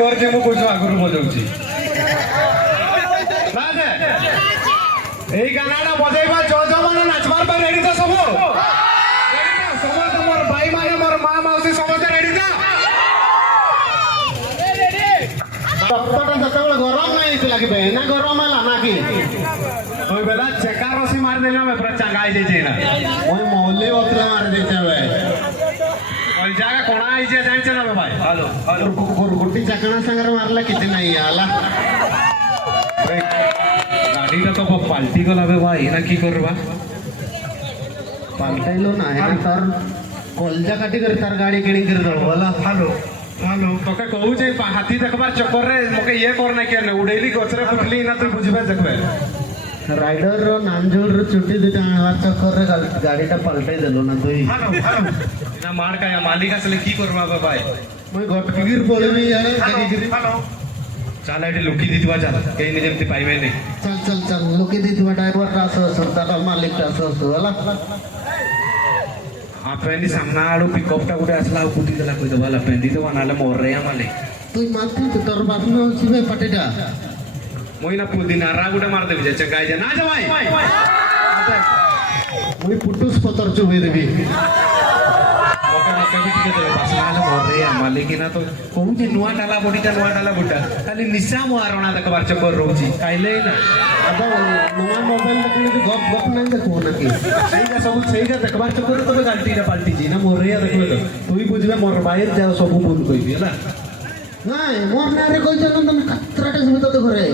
ଘର ଯେ ମୁଁ କହୁଛୁ ଆଗରୁ ବଜାଉଛି এই গানাটা বজাইবা জজ মানে নাচবার পর রেডি তো সব সমস্ত মোর ভাই মানে মোর মা মাউসি সমস্ত রেডি তো টপটা যেতବେଳେ গরম নাই লাগবে না গরম ହେଲା না কি ওই বেলা চেকা রসি মার দিলাম পুরা চাঙ্গা হয়ে যাইছে না ওই মৌলি বতলা মার দিতে হবে ওই জায়গা কোনা হয়েছে জানছে না ভাই হ্যালো হ্যালো গুটি চাকଣା ସାଙ୍ଗରେ ମାରିଲେ କିଛି ନାହିଁ ହେଲା গাড়িটা তো পাল্টি গলা বে ভাই না কি করবা পাল্টাইলো না এটা তার কলজা কাটি করে তার গাড়ি কিনি করে দব বলা হ্যালো হ্যালো তোকে कहू जे हाथी देखबार चक्कर रे मके ये करने के ने उड़ेली गछरे फुटली ना तू बुझबे देखबे রাইডর র নামজোর র ছুটি দিতে আনবার চক্কর রে গাড়িটা পাল্টাই দেলো না তুই হ্যালো হ্যালো না মার का मालिक আসলে কি করবা বে ভাই মই গটকির পড়বি আরে দেখি হ্যালো চাল এটি লুকি দিতবা চাল কেই নে যেমতি পাইবে নি চল চল চল লোকে দিতবা ড্রাইভার রাস সরদার মালিক রাস হলা আপেন্দি সামনা আড়ু পিকঅপটা গুটে আসলা আর কুটি দেলা কই দেবা আপেন্দি তো বানালে মোর রে মালিক তুই মাতি তোর বাপ না হচ্ছে বে পাটিটা মই না পুদিনা রা গুটে মার দেবি যে গাই যে না যা ভাই মই পুটুস পতর চুবে দেবি ওকে ওকে भी ठीक है बस नाले मोर रे मालिक ना तो कहू जे नुआ डाला बुटा खाली निशा मारना देखबार चक्कर रोजी काइले ना আদা নয়া মোবাইল দেখলি গপ গপ নাই দেখো নাকি সেইটা সেইটা দেখবার চক্কর তবে গালটিটা পাল্টিছি না মোর রে দেখবে তো তুই বুঝবে মোর বাইরে যাও সব ভুল কইবি ହେଲା নাই মোর নারে কইছ না তুমি কাতরাটা সব তো ঘরে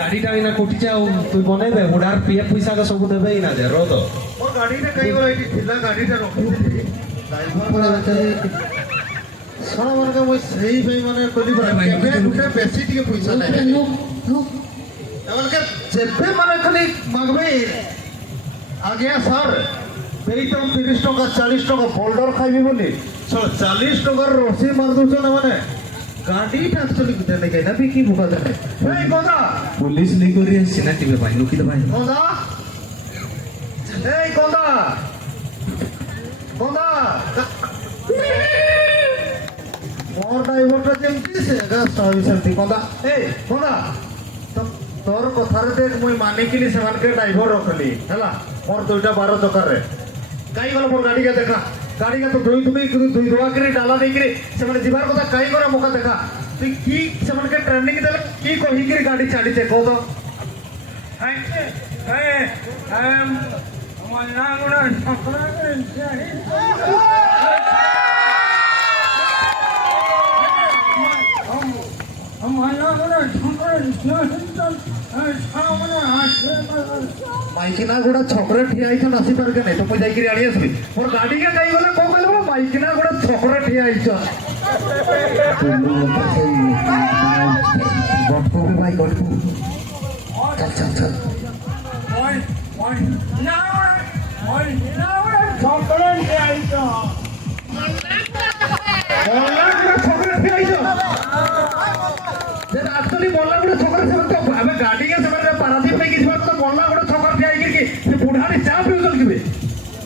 গাড়িটা না কোটি যাও তুই বনাইবে বুড়ার পিএফ পয়সা কা সব দেবে না দে রো তো মোর গাড়িটা কই বলে এটি ছিলা গাড়িটা রখি ড্রাইভার বলে বেচারি সারা মার্কা মই সেই ভাই মানে কলি বড় ভাই দুটা বেশি টিকে পয়সা নাই এমনকে যেতে মানে খালি মাগবে আগে স্যার এইতম 30 টাকা 40 টাকা বোল্ডার খাইবি বলি 40 টাকার রসি মার দউছ না মানে গাড়িটা আসলে গুতে নাই না কি বুকা দেয় এই কোদা পুলিশ লি করি আসছে না টিবে ভাই লুকি দে ভাই কোদা এই কোদা কোদা মোর ড্রাইভারটা যেমতি সে গাছটা হইছন্তি কোদা এই কোদা তোর কথারে দেখ মুই মানিকিলি সেমানকে ড্রাইভার রখলি হেলা মোর দুইটা 12 চকারে কাই গলা মোর গাড়িকে দেখা গাড়িকে তো দুই ধোয়া করে ডালা দেই করে সেমানে জিবার কথা কাই করা মোকা দেখা তুই কি সেমানকে ট্রেনিং দেলে কি কহি করে গাড়ি চালিছে কো তো মাইকিনা গোটা ছকরে ঠিয়া আইছন আসি পারকে নাই তো মই যাইকি আনি আসবি মোর গাড়িকে কাই গলে কো কইলে বড় মাইকিনা গোটা ছকরে ঠিয়া আইছন গটকো ভাই গটকো চল চল চল ছকরে ঠিয়া আইছন ছকরে ঠিয়া আইছন যেটা আসলে বললা গুলো ছকরে সেটা আমি গাড়িকে সেটা পারাদীপ নাই কিছু তো বললা গুলো ছকরে ঠিয়া আইকি কি বুড়ানি চা পিউজন কিবে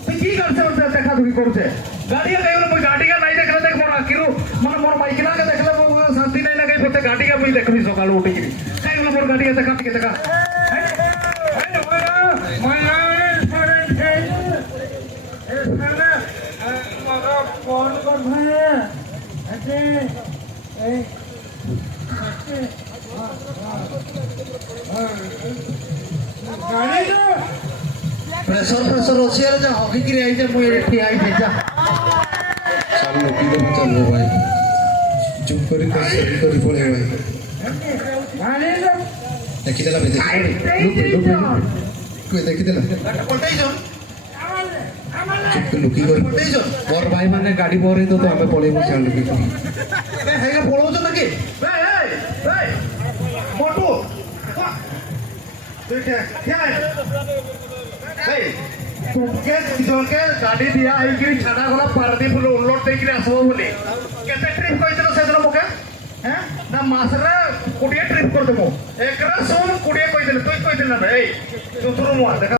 তুই কি করছে ওটা দেখা দুই করছে গাড়িকে কইলো মই গাড়িকে নাই দেখলে দেখ মোর কিরু মানে মোর মাইকিনাকে দেখলে শান্তি নাই না কই পতে গাড়িকে মই দেখবি সকাল উঠে কি কাই গলো মোর গাড়িকে দেখা ফোন কর ভাই আছে এই प्रेशर अच्छी है हॉकी की आई जा मुझे ठिया आई भेजा सब लुकी दे चल भाई चुप करी पड़े भाई देखि देला देखि देला पटाई जो चुप लुकी कर मोर भाई माने गाड़ी बोरे तो हमें पड़े मुझे लुकी कर ए हेगा पळो तो नकी ए मोटू तू क्या है तुमके जोके गाड़ी दिया आई कि छाड़ा गला पारदी फुल उल्लोट दे कि आसबो बोली केते ट्रिप कइतलो सेदरो मोके हैं ना मासरे कुडिया ट्रिप कर देमो एकरा सोन कुडिया कइतले तू कइतले ना ए तू तुरु मो देखा